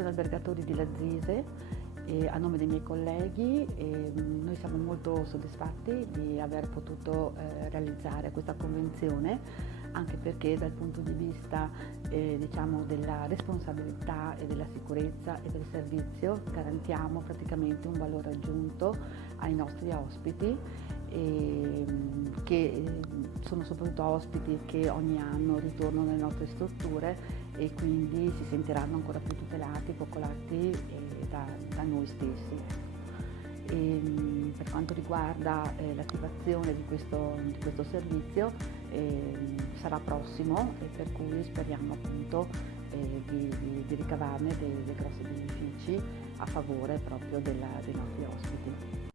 Associazione Albergatori di Lazzise a nome dei miei colleghi noi siamo molto soddisfatti di aver potuto realizzare questa convenzione, anche perché dal punto di vista diciamo della responsabilità e della sicurezza e del servizio garantiamo praticamente un valore aggiunto ai nostri ospiti, che sono soprattutto ospiti che ogni anno ritornano nelle nostre strutture e quindi si sentiranno ancora più tutelati, coccolati da noi stessi. Per quanto riguarda l'attivazione di questo servizio sarà prossimo, e per cui speriamo appunto di ricavarne dei grossi benefici a favore proprio dei nostri ospiti.